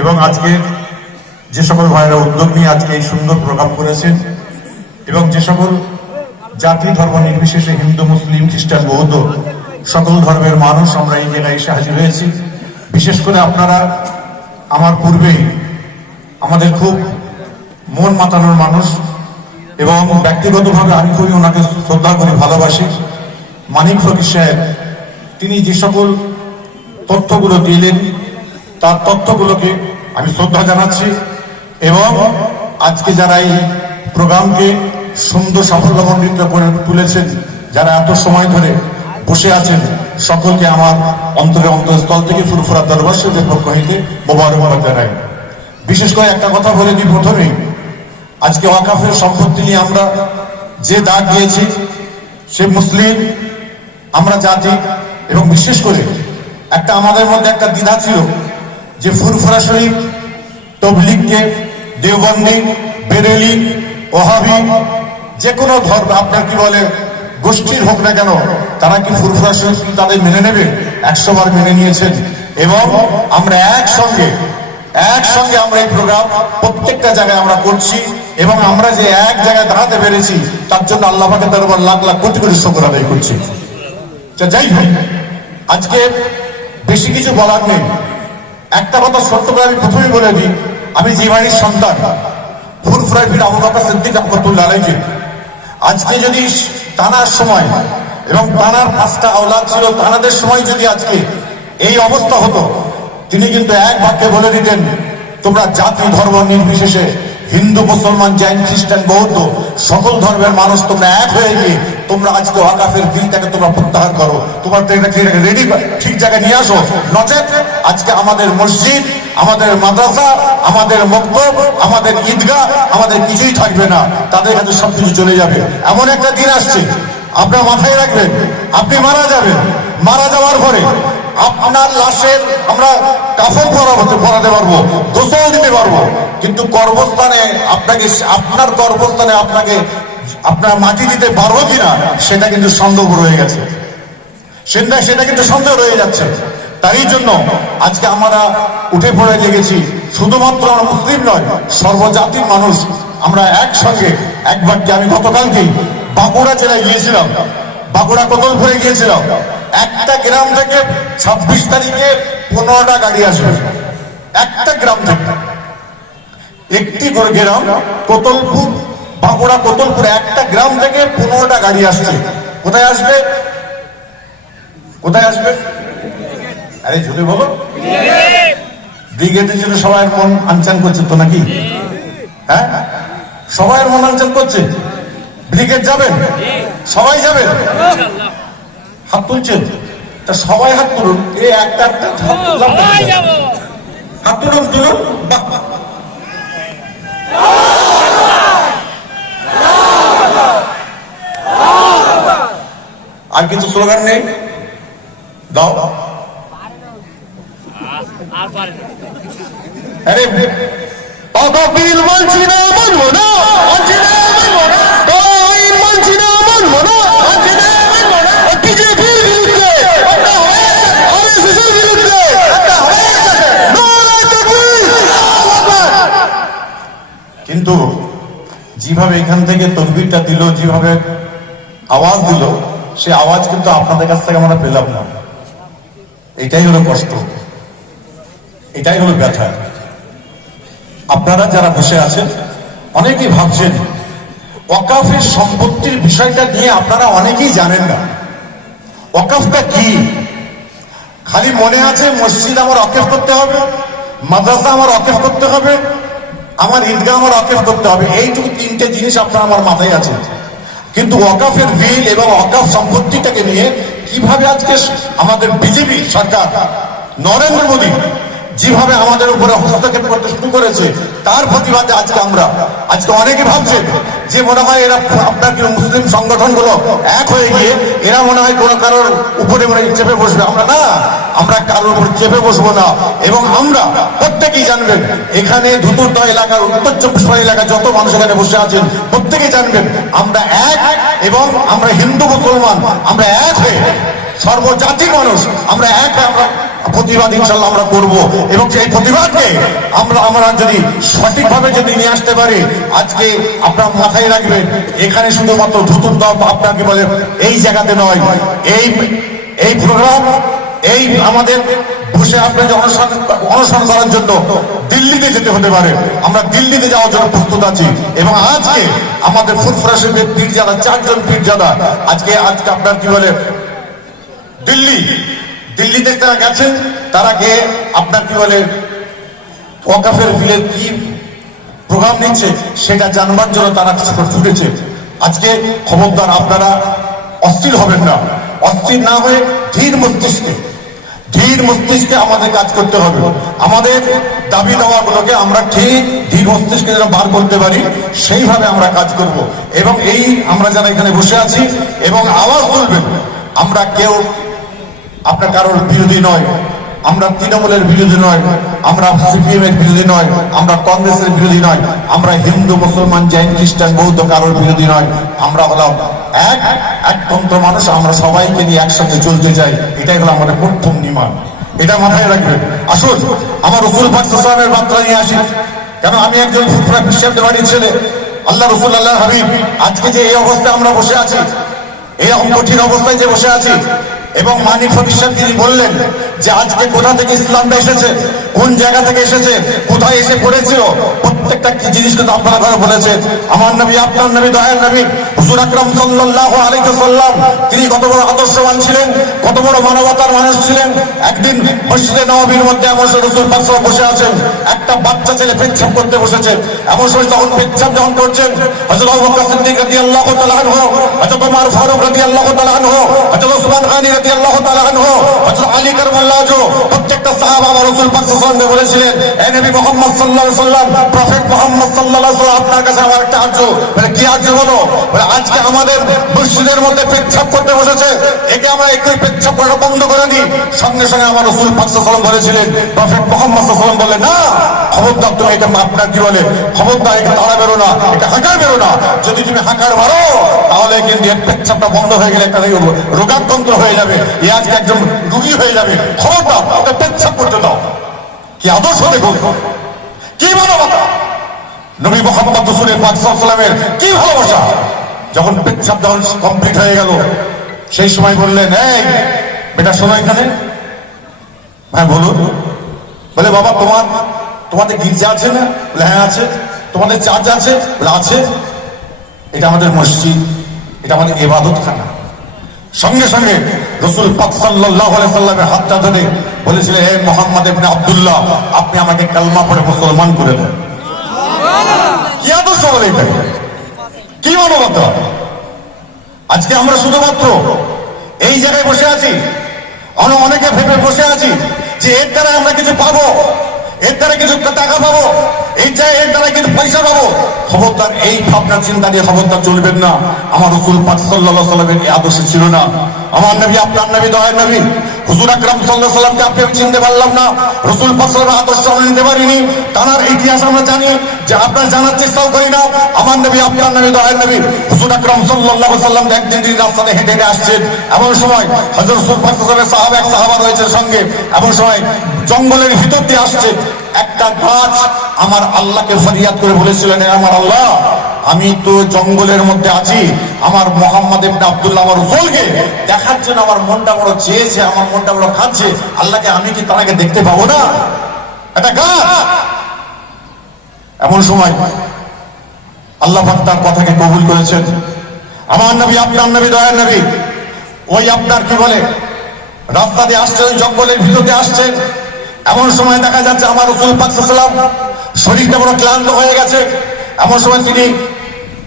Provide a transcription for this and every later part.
এবং আজকে যে সকল ভাইয়েরা উদ্যোগ নিয়ে আজকে এই সুন্দর প্রোগ্রাম করেছেন এবং যে সকল জাতি ধর্ম নির্বিশেষে হিন্দু মুসলিম খ্রিস্টান বৌদ্ধ সকল ধর্মের মানুষ আমরা এই জায়গায় এসে হাজির হয়েছি। বিশেষ করে আপনারা আমার পূর্বেই আমাদের খুব মন মাতানোর মানুষ এবং ব্যক্তিগতভাবে আমি খুবই ওনাকে শ্রদ্ধা করি, ভালোবাসি। মানিক ফকির সাহেব তিনি যে সকল তথ্যগুলো দিলেন তার তথ্যগুলোকে আমি শ্রদ্ধা জানাচ্ছি এবং আজকে যারা এই প্রোগ্রামকে সুন্দর সাফল্যমণ্ডিত করে তুলেছেন, যারা এত সময় ধরে বসে আছেন, সকলকে আমার অন্তঃস্থল থেকে ফুরফুরা দরবারদের পক্ষ হইতে মোবারকবাদ জানাই। বিশেষ করে একটা কথা বলে দিই প্রথমেই, আজকে ওয়াকাফের সম্পত্তি নিয়ে আমরা যে দাগ দিয়েছি সে মুসলিম আমরা জাতি এবং বিশেষ করে একটা আমাদের মধ্যে একটা দ্বিধা ছিল যে ফুরফুরা শরীফ তবলিগকে দেওবন্দি বেরেলি ওহাবি যে কোনো ধর্ম আপনার কি বলে গোষ্ঠীর হোক না কেন তারা কি ফুরফুরা শরীফ তাদের মেনে নেবে? 100 বার মেনে নিয়েছেন এবং আমরা একসঙ্গে আমরা এই প্রোগ্রাম প্রত্যেকটা জায়গায় আমরা করছি এবং আমরা যে এক জায়গায় দাঁড়াতে পেরেছি তার জন্য আল্লাহ পাকের দরবারে লাখ লাখ কোটি কোটি শুকর আদায় করছি। যাই হোক, আজকে বেশি কিছু বলার নেই। একটা কথা সত্য করে আমি প্রথমেই বলে দিই, আমি যে বাড়ির সন্তান ফুরফুরা পীর আবু বকর সিদ্দিক রহমাতুল্লাহ আলাইহি, আজকে যদি তানার সময় এবং তানার 5টা আওলাদ ছিল, তানাদের সময় যদি আজকে এই অবস্থা হতো, তিনি কিন্তু এক বাক্যে বলে দিতেন তোমরা জাতি ধর্ম নির্বিশেষে হিন্দু মুসলমান জৈন খ্রিস্টান বৌদ্ধ সকল ধর্মের মানুষ তোমরা এক হয়ে গিয়ে তোমরা আজকে ওয়াকাফের বিলটাকে তোমরা প্রত্যাহার করো, তোমার রেডি ঠিক জায়গায় নিয়ে আসো, নচেত আজকে আমাদের মসজিদ আমাদের মাদ্রাসা আমাদের মক্তব আমাদের ঈদগাহ আমাদের কিছুই থাকবে না, তাদের কাছে সবকিছু চলে যাবে। এমন একটা দিন আসছে আপনার মাথায় রাখবেন, আপনি মারা যাবেন, মারা যাওয়ার পরে আপনার লাশের আমরা কাফন পরাতে পারবো, গোসল দিতে পারবো, কিন্তু কর্মস্থানে আপনার কর্মস্থানে আপনার মাটি দিতে পারবো কিনা সেটা কিন্তু সন্দেহ রয়ে গেছে, সেটা কিন্তু সন্দেহ রয়ে যাচ্ছে। তারই জন্য আজকে আমরা উঠে পড়ে লেগেছি, শুধুমাত্র আমরা মুসলিম নয় সর্বজাতির মানুষ আমরা একসঙ্গে একবারকে। আমি গতকালকেই বাঁকুড়া জেলায় গিয়েছিলাম, বাঁকুড়া কোতলপুরে গিয়েছিলাম। একটা গ্রাম থেকে 26 তারিখে 15টা গাড়ি আসবে, একটা গ্রাম থেকে, একটি করে গ্রাম কোতলপুর বাঁকুড়া কোতলপুরে একটা গ্রাম থেকে 15টা গাড়ি আসছে। কোথায় আসবে? কোথায় আসবে? আরে জোরে বলো। ব্রিগেডের জন্য সবাই মন আনচান করছে তো নাকি? হ্যাঁ, সবাই মন আনচান করছে। ব্রিগেড যাবেন? সবাই যাবেন? হাত তুলছেন? তা সবাই হাত তুলুন। এই একটা হাত তুলুন, তুলুন। আর কিছু স্লোগান নেই? দাও। আরে অগবিল বলছি না, বলবো না, বলছি না, বলবো না, তোর বলছি না, বলবো না, বলছি না, বলবো না, বিজেপির বিরুদ্ধে, আরএসএসের বিরুদ্ধে, কিন্তু যেভাবে এখান থেকে তকবীরটা দিল, যেভাবে আওয়াজ দিল, সে আওয়াজ কিন্তু আপনাদের কাছ থেকে আমরা পেলাম না। এটাই হলো কষ্ট, এটাই হলো ব্যথা। আপনারা যারা বসে আছেন অনেকেই ভাবছেন ওয়াকাফের সম্পত্তির বিষয়টা নিয়ে আপনারা অনেকেই জানেন না। ওয়াকাফটা কি? খালি মনে আছে মসজিদ আমার ওয়াকফ করতে হবে, মাদ্রাসা আমার ওয়াকফ করতে হবে, আমার ঈদগাহ আমার ওয়াকফ করতে হবে, এইটুকু 3টে জিনিস আপনার আমার মাথায় আছে। কিন্তু ওয়াকাফের বিল এবং ওয়াকাফ সম্পত্তিটাকে নিয়ে কিভাবে আজকে আমাদের বিজেপি সরকার নরেন্দ্র মোদী যেভাবে আমাদের উপরে হস্তক্ষেপ করতে শুরু করেছে, তার প্রতিবাদে আজকে অনেকে ভাবছেন যে মনে হয় এরা আপনার মুসলিম সংগঠনগুলো এক হয়ে গিয়ে এরা মনে হয় কোনো কারোর উপরে চেপে বসবে। আমরা না, আমরা কারোর উপর চেপে বসবো না এবং আমরা প্রত্যেকেই জানবেন, এখানে ধুতুরদহ এলাকার, উত্তর চব্বিশ পরগনা এলাকার যত মানুষ এখানে বসে আছেন প্রত্যেকে জানবেন আমরা এক, এবং আমরা হিন্দু মুসলমান আমরা এক হয়ে, সর্বজাতির মানুষ আমরা এক হয়ে আমরা প্রতিবাদ ইনশাল্লাহ আমরা করব। এবং সেই প্রতিবাদকে আমরা যদি সঠিকভাবে যদি নিয়ে আসতে পারি, আজকে আপনার মাথায় রাখবেন এখানে শুধুমাত্র ধুতুরদহ আপনাকে বলে এই জায়গাতে নয়, এই প্রোগ্রাম এই আমাদের বসে আপনি যে অনশন করার জন্য দিল্লিতে যেতে হতে পারে, আমরা দিল্লিতে যাওয়ার জন্য প্রস্তুত আছি। এবং আজকে আমাদের ফুরফুরা শরীফের পীরজাদা, 4 জন পীরজাদা আজকে আপনার কি বলে দিল্লিতে তারা গেছেন, তারা গিয়ে আপনার কি বলে ওয়াকাফের বিলের কি প্রোগ্রাম নিচ্ছে সেটা জানবার জন্য তারা ছুটেছে। আজকে খবরদার আপনারা অস্থির হবেন না, অস্থির না হয়ে ধীর মস্তিষ্কে আমাদের কাজ করতে হবে। আমাদের দাবি দেওয়াগুলোকে আমরা ঠিক ধীর মস্তিষ্কে যেন বার করতে পারি সেইভাবে আমরা কাজ করব। এবং এই আমরা যারা এখানে বসে আছি এবং আওয়াজ তুলবেন, আমরা কেউ আপনার কারোর বিরোধী নয়, আমরা তৃণমূলের বিরোধী নয়, আমরা সিপিএম এর বিরোধী নয়, আমরা কংগ্রেসের বিরোধী নয়, আমরা হিন্দু মুসলমান জৈন খ্রিস্টান বৌদ্ধ কারোর বিরোধী নয়। আমরা হলাম একতন্ত্র মানুষ, আমরা সবাইকে নিয়ে একসঙ্গে চলতে চাই, এটাই হলো আমাদের প্রথম নির্মাণ। এটা মাথায় রাখবেন। আসুন আমার রসুল পাক সাল্লাল্লাহু আলাইহি ওয়াসাল্লামের বার্তা নিয়ে আসি, কেন আমি একজন ফুরফুরা খ্রিস্টানদের বাড়ির ছেলে। আল্লাহ রসুল আল্লাহ হাবিব আজকে যে এই অবস্থায় আমরা বসে আছি, এরকম কঠিন অবস্থায় যে বসে আছি, এবং মানিক ফকির সাহেব তিনি বললেন যে আজকে কোথা থেকে ইসলামটা এসেছে, কোন জায়গা থেকে এসেছে, কোথায় এসে পড়েছিল, প্রত্যেকটা জিনিস কিন্তু আপনারা ঘরে বলেছেন। আমার নবী, আপনার নবী, দয়ার নবী হুজুর আকরাম সাল্লাল্লাহু আলাইহি ওয়াসাল্লাম তিনি কত বড় আদর্শবান ছিলেন, কত বড় মানবতার মানুষ ছিলেন। একদিন মসজিদে নববীর মধ্যে এমন রাসূল পাক সাল্লাল্লাহু বসে আছেন, একটা বাচ্চা ছেলে পেচ্ছাপ করতে বসেছে। এমন সময় তখন পেচ্ছাপ যখন করছেন, হযরত আবু বকর সিদ্দিক রাদিয়াল্লাহু তাআলা আনহু, হযরত ওমর ফারুক রাদিয়াল্লাহু তাআলা আনহু, হযরত উসমান গনি রাদিয়াল্লাহু তাআলা আনহু, হযরত আলী কাররামাল্লাহু ওয়াজহু, প্রত্যেকটা সাহাবা আমার রাসূল পাক সাল্লাল্লাহু আলাইহি ওয়াসাল্লাম বলেছিলেন, হে নবী মুহাম্মদ সাল্লাল্লাহু আলাইহি ওয়াসাল্লাম, প্রফেট মুহাম্মদ সাল্লাল্লাহু আলাইহি ওয়াসাল্লাম, আপনার কাছে আমার একটা আরজ। বলে কি আরজ বলো? বলে আজকে আমাদের মসজিদের মধ্যে পেচ্ছাপ করতে বসেছে, একে আমরা একটু পেচ্ছাপ করা বন্ধ করে দিই। সঙ্গে সঙ্গে আমার রাসূল পাক সাল্লাল্লাহু আলাইহি ওয়াসাল্লাম বলেছিলেন, প্রফেট মুহাম্মদ সাল্লাল্লাহু আলাইহি ওয়াসাল্লাম বলে না, খবরদার তুমি এটা আপনার কি বলে খবরদার এটা তাড়া বেরো না, এটা হাঁকার বেরো না। যদি তুমি হাঁকার মারো তাহলে কিন্তু এর পেচ্ছাপটা বন্ধ হয়ে গেলে একটা রোগাক্রান্ত হয়ে যাবে, এ আজকে একজন রুগী হয়ে যাবে। খবরদার এটা পেচ্ছাপ করতে দাও। কি আদর্শ দেখুন, কি মানবতা, নবী মুহাম্মদ রাসূল পাক সাল্লাল্লাহু আলাইহি ওয়াসাল্লামের কি ভালোবাসা। যখন পেচ্ছাপ যখন কমপ্লিট হয়ে গেল, সেই সময় বললেন, এই বেটা শোনো এখানে। হ্যাঁ বলুন। বলে বাবা তোমাদের গির্জা আছে না? বলে হ্যাঁ আছে। তোমাদের চার্চ আছে? বলে আছে। এটা আমাদের মসজিদ, এটা আমাদের ইবাদতখানা। সঙ্গে সঙ্গে রাসূল পাক সাল্লাল্লাহু আলাইহি ওয়াসাল্লামের হাতটা ধরে বলেছিলেন, হে মুহাম্মদ ইবনে আব্দুল্লাহ, আপনি আমাকে কালমা পড়ে মুসলমান করে দেন। কি আদর্শ বলে এটা, কি মানবতা। আজকে আমরা শুধুমাত্র এই জায়গায় বসে আছি, অনেকে ভেবে বসে আছি যে এর দ্বারা আমরা কিছু পাবো, এর দ্বারা কিছু টাকা পাবো, এর দ্বারা কিছু পয়সা পাবো। খবরদার এই ভাবনা চিন্তা নিয়ে খবরদার চলবেন না। আমার রাসূল পাক সাল্লাল্লাহু আলাইহি ওয়াসাল্লামের এই আদর্শ ছিল না। আমার নবী, আপনার নবী, দয়ার নবী হুজুর আকরাম সাল্লাল্লাহু আলাইহি ওয়াসাল্লামকে আপনি চিনতে পারলাম না, রাসূল পাক সাল্লাল্লাহু আলাইহি ওয়াসাল্লামের আদর্শ আমরা নিতে পারিনি, তার ইতিহাস আমরা জানি যে আপনার জানার চেষ্টাও করি না। আমার নবী, আপনার নবী, দয়ার নবী হুজুর আকরাম সাল্লাল্লাহু আলাইহি ওয়াসাল্লাম একদিন তিনি রাস্তাতে হেঁটে হেঁটে আসছেন, এমন সময় হযরত রাসূল পাক সাল্লাল্লাহু আলাইহি ওয়াসাল্লামের সাহাবা রয়েছে সঙ্গে, এমন সময় জঙ্গলের ভিতর দিয়ে আসছে একটা গাছ। আমার আল্লাহকে ফরিয়াদ করে বলেছিলেন, আমার আল্লাহ, আমি তো জঙ্গলের মধ্যে আছি, আমার মুহাম্মদ ইবনে আব্দুল্লাহ আমার রাসূলকে দেখার জন্য আমার মনটা বড় চেয়েছে, আমার মনটা বড় কাঁদছে, আল্লাহকে আমি কি তার আগে দেখতে পাবো না? একটা গাছ। এমন সময় আল্লাহ পাক তার কথাকে কবুল করেছেন। আমার নবী, আপনার নবী, দয়ার নবী ওই আপনার কি বলে রাস্তা দিয়ে আসছেন, জঙ্গলের ভিতর দিয়ে আসছেন। এমন সময় দেখা যাচ্ছে আমার রাসূল পাক সাল্লাল্লাহু আলাইহি ওয়াসাল্লাম শরীরটা বড় ক্লান্ত হয়ে গেছে। এমন সময় তিনি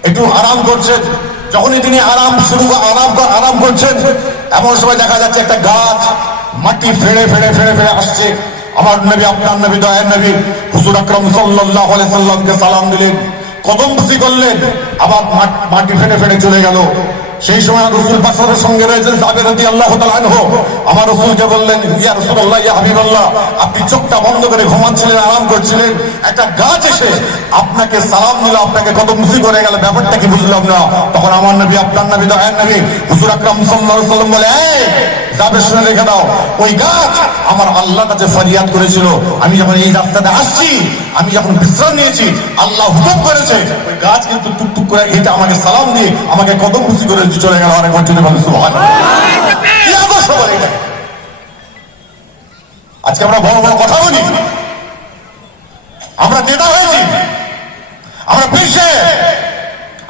একটু আরাম করছেন। যখনই তিনি আরাম করছেন, এমন সময় দেখা যাচ্ছে একটা গাছ মাটি ফেড়ে ফেড়ে ফেড়ে ফেড়ে আসছে। আমার নবী, আপনার নবী, দয়ার নবী হুজুর আকরাম সাল্লাল্লাহু আলাইহি ওয়াসাল্লামকে সালাম দিলেন, কদম বসি করলেন, আবার মাটি ফেড়ে ফেড়ে চলে গেল। সেই সময় রাসূল পাকের সঙ্গে রয়েছেন সাহাবী রাদিয়াল্লাহু তাআলা আনহু। আমার রাসূলকে বললেন, ইয়া রাসূলুল্লাহ, ইয়া হাবিবাল্লাহ, আপনি চোখটা বন্ধ করে ঘুমাচ্ছিলেন, আরাম করছিলেন, একটা গাছ এসে আপনাকে সালাম দিল, আপনাকে কত খুশি করে গেল, ব্যাপারটা কি বুঝলাম না। তখন আমার নবী, আপনার নবী, দয়ার নবী হুজুর আকরাম সাল্লাল্লাহু আলাইহি ওয়াসাল্লাম বলে, এই যাবে শুনে রেখে দাও, ওই গাছ আমার আল্লাহর কাছে ফরিয়াদ করেছিল, আমি যখন এই রাস্তাতে আসছি, আমি যখন বিশ্রাম নিয়েছি, আল্লাহ হুকুম করেছে, ওই গাছ কিন্তু টুকটুক করে হেঁটে আমাকে সালাম দিয়ে আমাকে কত খুশি করে চলে গেল। অনেক মসজিদে বলে সুবহানাল্লাহ। কি আদর্শ বলে এটা? আজকে আমরা বড় বড় কথা বলি, আমরা নেতা হয়েছি, আমরা পীর,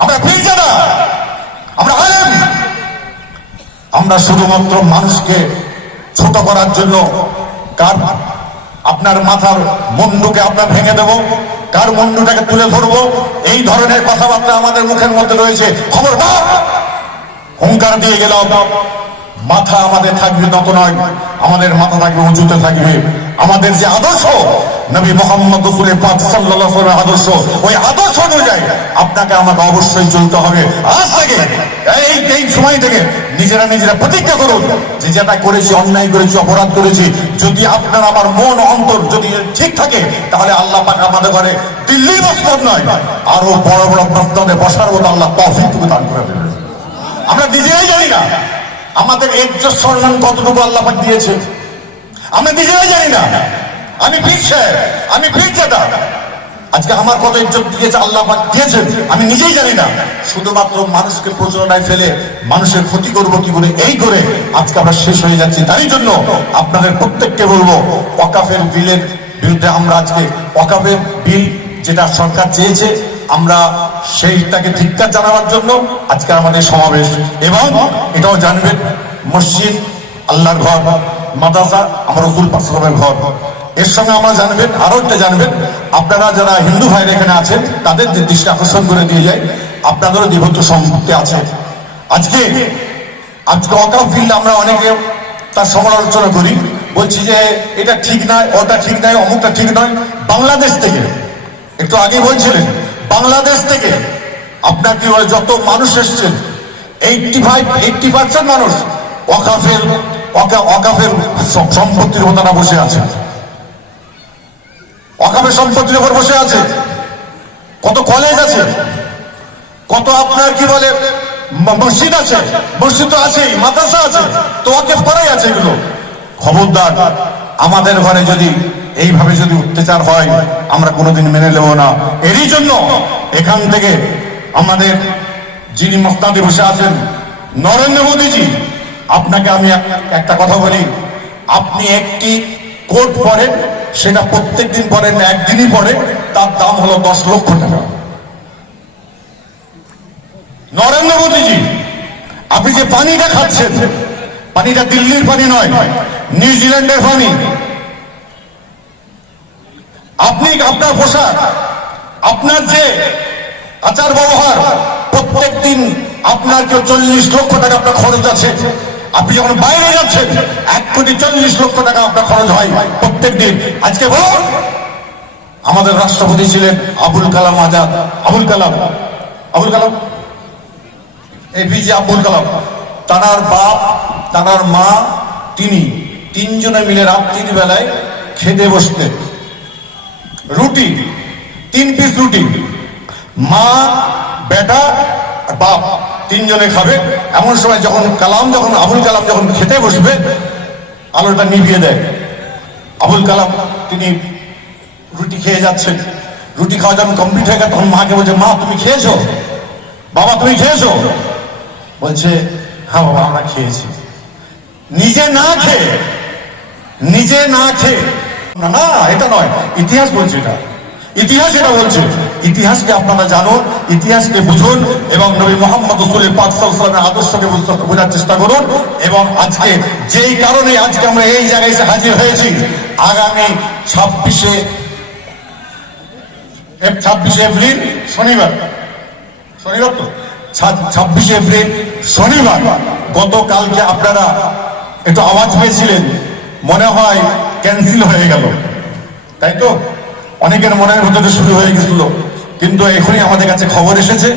আমরা পীরজাদা, আমরা আলেম, আমরা শুধুমাত্র মানুষকে ছোট করার জন্য কার আপনার মাথার মুন্ডুকে আপনার ভেঙে দেব, কার মুন্ডুটাকে তুলে ধরবো, এই ধরনের কথাবার্তা আমাদের মুখের মধ্যে রয়েছে। খবরদার, হুঙ্কার দিয়ে গেলাম, মাথা আমাদের থাকবে নত নয়, আমাদের মাথা থাকবে উঁচুতে থাকবে। আমাদের যে আদর্শ নবী মুহাম্মদ রাসূলের পাক সাল্লাল্লাহু আলাইহি ওয়াসাল্লামের আদর্শ, ওই আদর্শ অনুযায়ী আপনাকে আমাকে অবশ্যই চলতে হবে। আজ থেকে এই সময় থেকে নিজেরা প্রতিজ্ঞা করুন যে যেটা করেছি, অন্যায় করেছি, অপরাধ করেছি, যদি আপনার আমার মন অন্তর যদি ঠিক থাকে, তাহলে আল্লাহ পাক আমাদের ঘরে দিল্লি মসনদ নয়, আরো বড় বড় মসনদে বসার মতো আল্লাহ তৌফিক দান করে দেবেন। আমরা নিজেরাই জানি না আমাদের ইজ্জত সম্মান কতটুকু আল্লাহ পাক দিয়েছে, আমরা নিজেরাই জানি না। আমি পীর সাহেব, আমি পীরজাদা, আজকে আমার কত ইজ্জত দিয়েছে আল্লাহ পাক দিয়েছেন আমি নিজেই জানি না। শুধুমাত্র মানুষকে প্রচলনায় ফেলে মানুষের ক্ষতি করবো কি করে, এই করে আজকে আমরা শেষ হয়ে যাচ্ছি। তাই জন্য আপনাদের প্রত্যেককে বলবো, ওয়াকাফের বিলের বিরুদ্ধে আমরা আজকে, ওয়াকাফের বিল যেটা সরকার চেয়েছে, আমরা সেইটাকে ধিক্কার জানাবার জন্য আজকে আমাদের সমাবেশ। এবং এটাও জানবেন, মসজিদ আল্লাহর ঘর, মাদ্রাসা আমার রাসূল পাক সাল্লাল্লাহু আলাইহি ওয়াসাল্লামের ঘর। এর সঙ্গে আমরা জানবেন, আরো একটা জানবেন, আপনারা যারা হিন্দু ভাইরা এখানে আছেন তাদের দৃষ্টি আকর্ষণ করে দিয়ে যায়, আপনাদেরও দেবত্ব সম্পত্তি আছে। আজকে ওয়াকফ বিল আমরা অনেকে তার সমালোচনা করি, বলছি যে এটা ঠিক নয়, ওটা ঠিক নয়, অমুকটা ঠিক নয়। বাংলাদেশ থেকে, একটু আগে বলছিলেন, বাংলাদেশ থেকে আপনার কি হয়, যত মানুষ এসছেন 85% মানুষ ওয়াকফের সম্পত্তির উপর তারা বসে আছে, ওয়াকফের সম্পত্তির উপর বসে আছে। কত কলেজ আছে, কত আপনার কি বলে মসজিদ আছে, মসজিদ তো আছেই, মাদ্রাসা আছে, তো ওয়াকফ করাই আছে এগুলো। খবরদার, আমাদের ঘরে যদি এইভাবে যদি অত্যাচার হয় আমরা কোনোদিন মেনে নেব না। এরই জন্য এখান থেকে আমাদের যিনি মসনদে বসে আছেন নরেন্দ্র মোদীজি, আপনাকে আমি একটা কথা বলি, আপনি একটি কোট পরেন, সেটা প্রত্যেক দিন পরেন না, একদিনই পরে, তার দাম হলো 10 লক্ষ টাকা। নরেন্দ্র মোদীজি, আপনি যে পানিটা খাচ্ছেন, পানিটা দিল্লির পানি নয়, নিউজিল্যান্ডের পানি। আপনি আপনার পোশাক, আপনার যে আচার ব্যবহার, প্রত্যেক দিন আপনার কেউ 40 লক্ষ টাকা আপনার খরচ আছে। আপনি যখন বাইরে যাচ্ছেন 1,40,00,000 টাকা আপনার খরচ হয় প্রত্যেক দিন। আজকে বলুন, আমাদের রাষ্ট্রপতি ছিলেন আবুল কালাম আজাদ, আবুল কালাম এপিজে আব্দুল কালাম। তার বাপ, তার মা, তিনি তিনজনে মিলে রাত্রির বেলায় খেতে বসতেন, রুটি 3 পিস রুটি, মা, বেটা আর বাপ তিনজনে খাবে। এমন সময় যখন আবুল কালাম যখন খেতে বসবে, আলোটা নিভিয়ে দেয়। আবুল কালাম তিনি রুটি খেয়ে যাচ্ছেন, রুটি খাওয়া যখন কমপ্লিট হয়ে গেছে, তখন মাকে বলছে, মা তুমি খেয়েছো, বাবা তুমি খেয়েছো? বলছে, হ্যাঁ বাবা আমরা খেয়েছি। নিজে না খেয়ে না, এটা নয়, ইতিহাস বলছে, ইতিহাস এটা বলছে। ইতিহাসকে আপনারা জানুন, ইতিহাসকে বুঝুন, এবং নবী মুহাম্মদ রাসূলের পাক সাল্লাল্লাহু আলাইহি ওয়াসাল্লামের আদর্শকে বোঝার চেষ্টা করুন। এবং আজকে যেই কারণে আজকে আমরা এই জায়গায় এসে হাজির হয়েছি, আগামী 26শে এপ্রিল শনিবার তো 26শে এপ্রিল শনিবার, গতকালকে আপনারা একটু আওয়াজ পেয়েছিলেন, মনে হয় ক্যান্সেল হয়ে গেল, তাই তো? অনেকের মনের ভিতরে শুরু হয়ে গেছিল কিন্তু এখনই আমাদের কাছে খবর এসেছে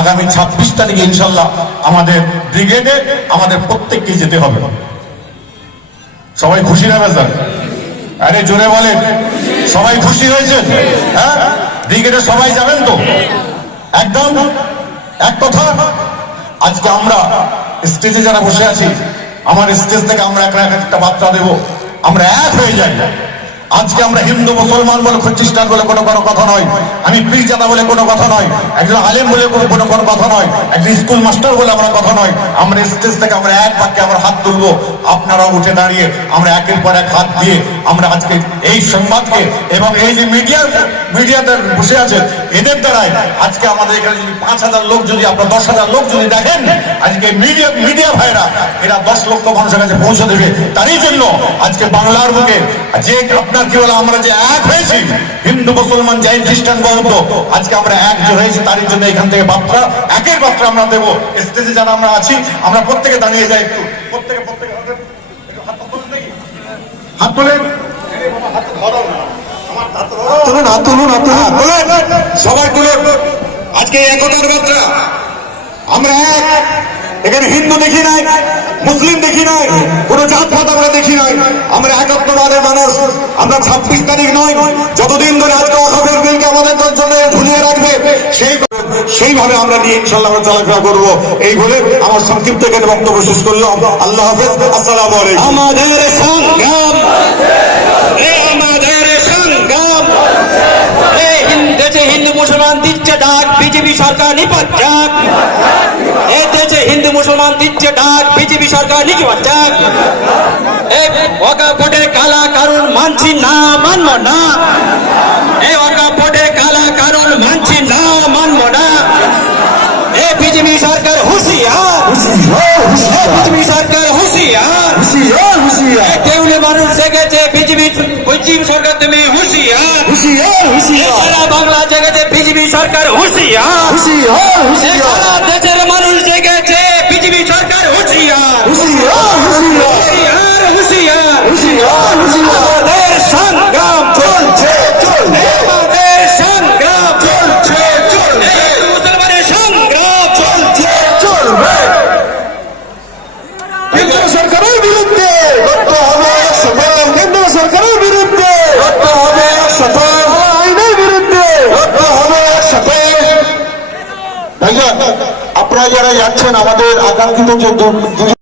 আগামী 26 তারিখে ইনশাল্লাহ আমাদের ব্রিগেডে আমাদের প্রত্যেককে যেতে হবে। সবাই খুশি না স্যার? আরে জোরে বলেন, সবাই খুশি হয়েছে? হ্যাঁ, ব্রিগেডে সবাই যাবেন তো? একদম এক কথা। আজকে আমরা স্টেজে যারা বসে আছি, আমার স্টেজ থেকে আমরা একটা বার্তা দেব, আমরা এক হয়ে যাই। আজকে আমরা হিন্দু মুসলমান বলে, খ্রিস্টান বলে কোনো কথা নয়, আমি পীরজাদা বলে কোনো কথা নয়, একজন আলেম বলে কোনো কথা নয়, একজন স্কুল মাস্টার বলে আমরা কথা নয়। আমরা স্টেজ থেকে আমরা এক বাক্যে আমরা হাত তুলবো, আপনারা উঠে দাঁড়িয়ে আমরা একের পর এক হাত দিয়ে আমরা আজকে এই সংবাদকে এবং এই যে মিডিয়াতে বসে আছে এদের দ্বারাই আজকে আমাদের এখানে যদি 5,000 লোক, যদি আপনার 10,000 লোক যদি দেখেন, আজকে মিডিয়া ভাইরা এরা 10 লক্ষ মানুষের কাছে পৌঁছে দেবে। তারই জন্য আজকে বাংলার বুকে যে আপনার কি বলে আমরা যে এক হয়েছি, হিন্দু মুসলমান জৈন খ্রিস্টান বৌদ্ধ, আজকে আমরা এক যে হয়েছি, তারই জন্য এখান থেকে বার্তা, একের বার্তা আমরা দেবো। স্টেজে যারা আমরা আছি আমরা প্রত্যেকে দাঁড়িয়ে যাই, একটু প্রত্যেকে হাত তোলেন, সবাই তুলুন। আজকে একতার বার্তা, আমরা এক। এখানে হিন্দু দেখি নাই, মুসলিম দেখি নাই, কোন জাত পাত আমরা দেখি নাই, আমরা একাত্মবাদের মানুষ। আমরা 26 তারিখ নয়, যতদিন ধরে আজকে অখাবের বিলকে আমাদের জন্য ঝুলিয়ে রাখবে সেইভাবে আমরা নিয়ে ইনশাল্লাহ আমরা চলাফেরা করবো। এই বলে আমার সংক্ষিপ্ত এখানে বক্তব্য শেষ করলাম। আল্লাহ হাফেজ, আসসালামু আলাইকুম। আমাদের সংগ্রাম, আমাদের সংগ্রাম, দেশে হিন্দু মুসলমান দিচ্ছে ডাক, বিজেপি সরকার নিপাত যাক। এই দেশে হিন্দু মুসলমান দিচ্ছে ডাক, বিজেপি সরকার নিপাত যাক। এই ওয়াকা ভোটের কালা কারণ মানছি না, মানব না। এই ওয়াকা ভোটের কালা কারণ মানছি না, মানব না। এই বিজেপি সরকার হুঁশিয়ার, বিজেপি সরকার হুঁশিয়ার, কেউলে মানুষ জেগেছে, বিজেপি সরকার তুমি হুঁশিয়ার, সারা বাংলা জেগেছে, বিজেপি সরকার হুঁশিয়ার, সারা দেশের মানুষ জেগেছে, বিজেপি সরকার হুঁশিয়ার, হুঁশিয়ার। আমাদের সংগ্রাম চলছে, আমাদের সংগ্রাম চলছে, মুসলমানের সংগ্রাম চলছে, চলবে। কেন্দ্র সরকারের বিরুদ্ধে লড়তে হবে, কেন্দ্র সরকারের বিরুদ্ধে লড়তে হবে, আইনের বিরুদ্ধে লড়তে হবে। আপনারা যারা যাচ্ছেন, আমাদের আকাঙ্ক্ষিত যে